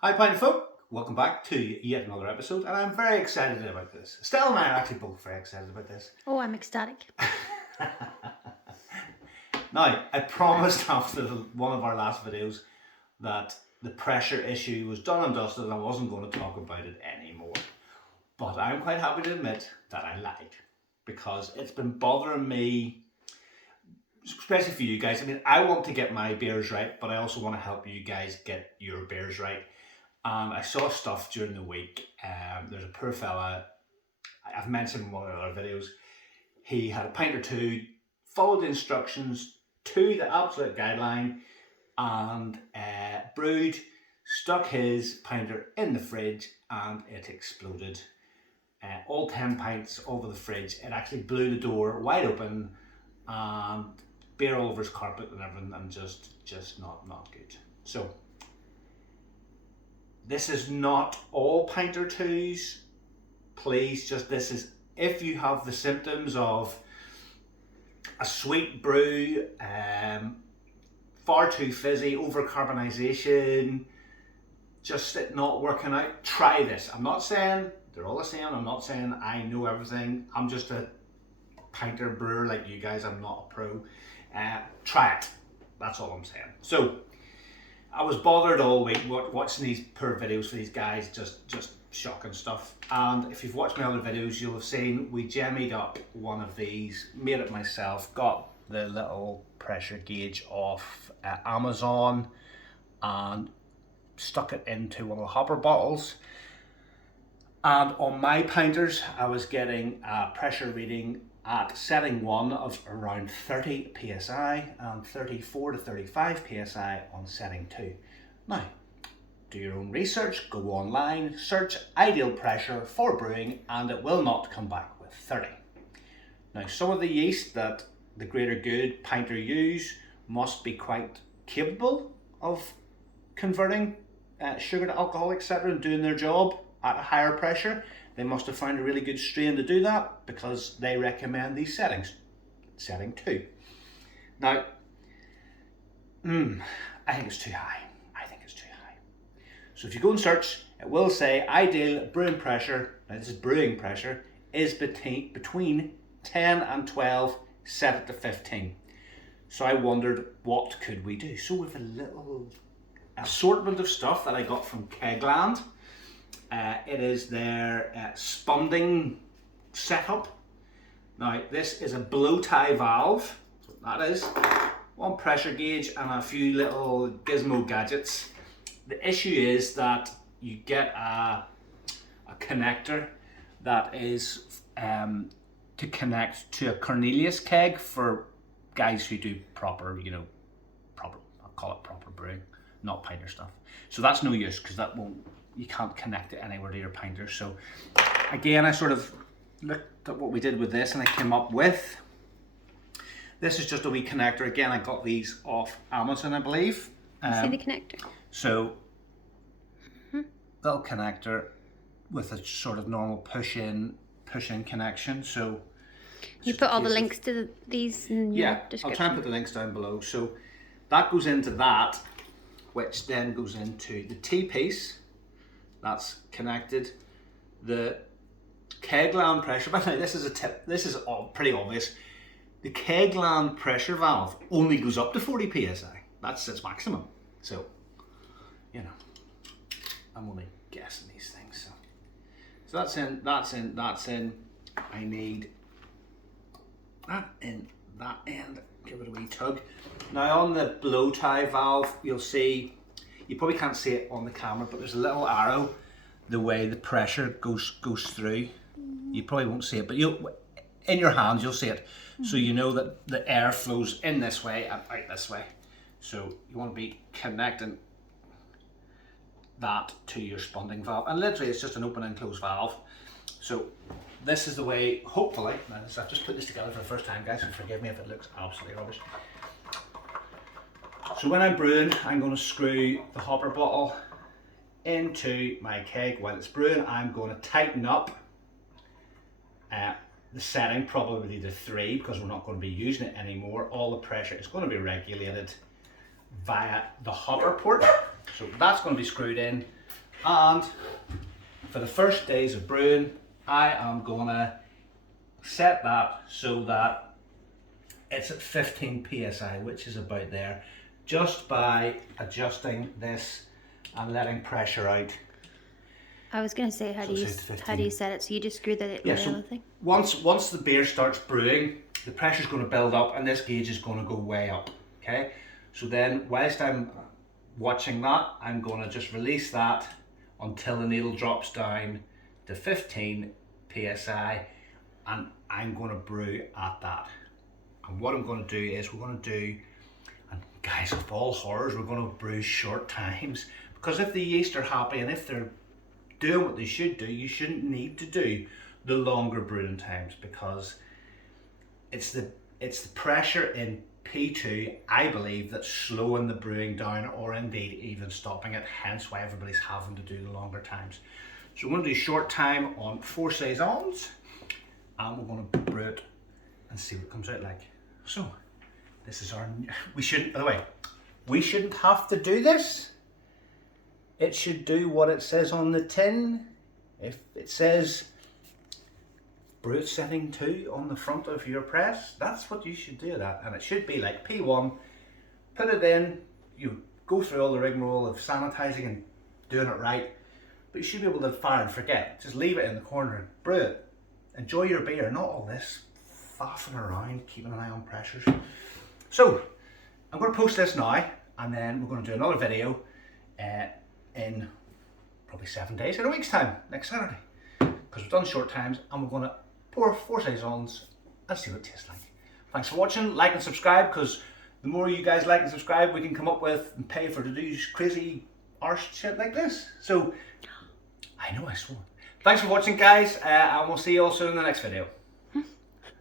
Hi Pinter folk, welcome back to yet another episode and I'm very excited about this. Estelle and I are actually both very excited about this. Oh, I'm ecstatic. Now, I promised after one of our last videos that the pressure issue was done and dusted and I wasn't going to talk about it anymore. But I'm quite happy to admit that I lied because it's been bothering me, especially for you guys. I mean, I want to get my beers right, but I also want to help you guys get your beers right. And I saw stuff during the week. There's a poor fella, I've mentioned in one of the other videos, he had a pint or two, followed the instructions to the absolute guideline, and brewed, stuck his pinter in the fridge, and it exploded. All 10 pints over the fridge. It actually blew the door wide open, and beer all over his carpet and everything, and just not good. So this is not all Pinter 2s. Please, this is if you have the symptoms of a sweet brew, far too fizzy, over-carbonization, just it not working out, try this. I'm not saying they're all the same. I'm not saying I know everything. I'm just a Pinter brewer like you guys. I'm not a pro. Try it. That's all I'm saying. So I was bothered all week watching these poor videos for these guys, just shocking stuff. And if you've watched my other videos, you'll have seen we jemmied up one of these, made it myself, got the little pressure gauge off Amazon and stuck it into one of the hopper bottles. And on my pinters, I was getting a pressure reading at setting 1 of around 30 psi and 34 to 35 psi on setting 2. Now, do your own research, go online, search ideal pressure for brewing, and it will not come back with 30. Now, some of the yeast that the Greater Good Pinter use must be quite capable of converting sugar to alcohol, etc., and doing their job at a higher pressure. They must have found a really good strain to do that because they recommend these settings. Setting 2. Now, I think it's too high. So if you go and search, it will say ideal brewing pressure, now this is brewing pressure, is between 10 and 12, set it to 15. So I wondered, what could we do? So with a little assortment of stuff that I got from Kegland. It is their spunding setup. Now this is a blow tie valve, that's what that is. One pressure gauge and a few little gizmo gadgets. The issue is that you get a connector that is to connect to a Cornelius keg for guys who do proper, I'll call it proper brewing, not pinter stuff. So that's no use because you can't connect it anywhere to your pinter. So again, I sort of looked at what we did with this and I came up with, this is just a wee connector. Again, I got these off Amazon, I believe. See the connector. So, little connector with a sort of normal push-in connection. So you put all the links to these in your description. I'll try and put the links down below. So that goes into that, which then goes into the T-piece. That's connected. The Kegland pressure. By the way, this is a tip. This is all pretty obvious. The Kegland pressure valve only goes up to 40 psi. That's its maximum. So, I'm only guessing these things. So that's in. I need that in that end. Give it a wee tug. Now on the blow tie valve, you'll see, you probably can't see it on the camera, but there's a little arrow the way the pressure goes through. You probably won't see it, but in your hands you'll see it. So you know that the air flows in this way and out this way. So you want to be connecting that to your spunding valve, and literally it's just an open and close valve. So this is the way, hopefully, now I've just put this together for the first time, guys, so forgive me if it looks absolutely rubbish. So when I'm brewing, I'm going to screw the hopper bottle into my keg while it's brewing. I'm going to tighten up the setting probably to 3 because we're not going to be using it anymore. All the pressure is going to be regulated via the hopper port. So that's going to be screwed in. And for the first days of brewing, I am gonna set that so that it's at 15 psi, which is about there, just by adjusting this and letting pressure out. I was gonna say, how do you set it? So you just screw that Yeah, with so anything? once the beer starts brewing, the pressure's going to build up and this gauge is going to go way up. Okay, so then whilst I'm watching that, I'm going to just release that until the needle drops down to 15 psi, and I'm going to brew at that. And what I'm going to do is we're going to do, and guys, of all horrors, we're going to brew short times, because if the yeast are happy and if they're doing what they should do, you shouldn't need to do the longer brewing times, because it's the pressure in P2, I believe, that's slowing the brewing down, or indeed even stopping it, hence why everybody's having to do the longer times. So we're going to do short time on 4 saisons, and we're going to brew it and see what it comes out like. So this is our, we shouldn't, by the way, we shouldn't have to do this. It should do what it says on the tin. If it says brew setting 2 on the front of your press, that's what you should do that. And it should be like P1, put it in, you go through all the rigmarole of sanitizing and doing it right, but you should be able to fire and forget. Just leave it in the corner and brew it. Enjoy your beer, not all this faffing around, keeping an eye on pressures. So, I'm going to post this now, and then we're going to do another video in probably 7 days, in a week's time, next Saturday. Because we've done short times, and we're going to pour 4 saisons and see what it tastes like. Thanks for watching, like and subscribe, because the more you guys like and subscribe, we can come up with and pay for to do crazy arse shit like this. So, I know I swore. Thanks for watching, guys, and we'll see you all soon in the next video.